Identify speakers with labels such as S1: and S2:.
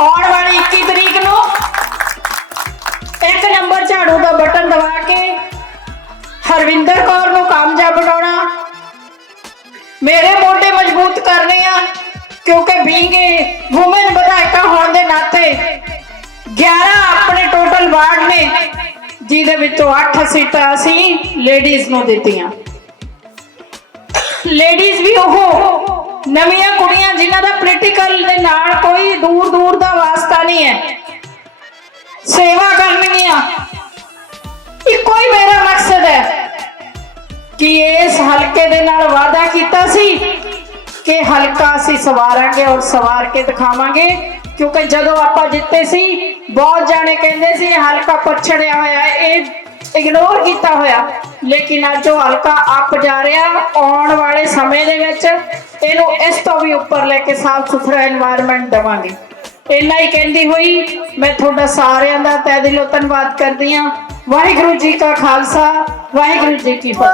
S1: ਆਉਣ ਵਾਲੀ 21 ਤਰੀਕ ਨੂੰ ਇੱਕ ਨੰਬਰ ਝਾੜੂ ਦਾ ਬਟਨ ਦਬਾ ਕੇ ਹਰਵਿੰਦਰ ਕੌਰ ਨੂੰ ਕਾਮਯਾਬ ਬਣਾਉਣਾ। ਮੇਰੇ ਮੋਢੇ ਮਜ਼ਬੂਤ ਕਰਨੇ ਆ, ਕਿਉਂਕਿ ਬੀਂਗ ਔਮਨ ਵਿਧਾਇਕਾ ਹੋਣ ਦੇ ਨਾਤੇ 11 ਆਪਣੇ ਟੋਟਲ ਵਾਰਡ ਨੇ, ਜਿਹਦੇ ਵਿੱਚੋਂ 8 ਸੀਟਾਂ ਅਸੀਂ ਲੇਡੀਜ਼ ਨੂੰ ਦਿੱਤੀਆਂ। ਲੇਡੀਜ਼ ਵੀ ਉਹ ਨਵੀਆਂ ਕੁੜੀਆਂ ਜਿਨ੍ਹਾਂ ਦਾ ਪੋਲੀਟੀਕਲ ਦੇ ਨਾਲ ਕੋਈ ਸੇਵਾ ਕਰਨੀ ਆ ਇੱਕੋ ਹੀ ਮੇਰਾ ਮਕਸਦ ਹੈ ਕਿ ਇਸ ਹਲਕੇ ਦੇ ਨਾਲ ਵਾਅਦਾ ਕੀਤਾ ਸੀ ਕਿ ਹਲਕਾ ਅਸੀਂ ਸਵਾਰਾਂਗੇ ਔਰ ਸਵਾਰ ਕੇ ਦਿਖਾਵਾਂਗੇ, ਕਿਉਂਕਿ ਜਦੋਂ ਆਪਾਂ ਜਿੱਤੇ ਸੀ, ਬਹੁਤ ਜਾਣੇ ਕਹਿੰਦੇ ਸੀ ਹਲਕਾ ਪਛੜਿਆ ਹੋਇਆ ਇਹ ਇਗਨੋਰ ਕੀਤਾ ਹੋਇਆ। ਲੇਕਿਨ ਅੱਜ ਉਹ ਹਲਕਾ ਆਪ ਜਾ ਰਿਹਾ ਆਉਣ ਵਾਲੇ ਸਮੇਂ ਦੇ ਵਿੱਚ, ਇਹਨੂੰ ਇਸ ਤੋਂ ਵੀ ਉੱਪਰ ਲੈ ਕੇ ਸਾਫ਼ ਸੁਥਰਾ এনवायरमेंट ਦੇਵਾਂਗੇ। ਇੰਨਾ ਹੀ ਕਹਿੰਦੀ ਹੋਈ ਮੈਂ ਤੁਹਾਡਾ ਸਾਰਿਆਂ ਦਾ ਤਹਿ ਦਿਲੋਂ ਧੰਨਵਾਦ ਕਰਦੀ ਹਾਂ। ਵਾਹਿਗੁਰੂ ਜੀ ਕਾ ਖਾਲਸਾ, ਵਾਹਿਗੁਰੂ ਜੀ ਕੀ ਫਤਿਹ।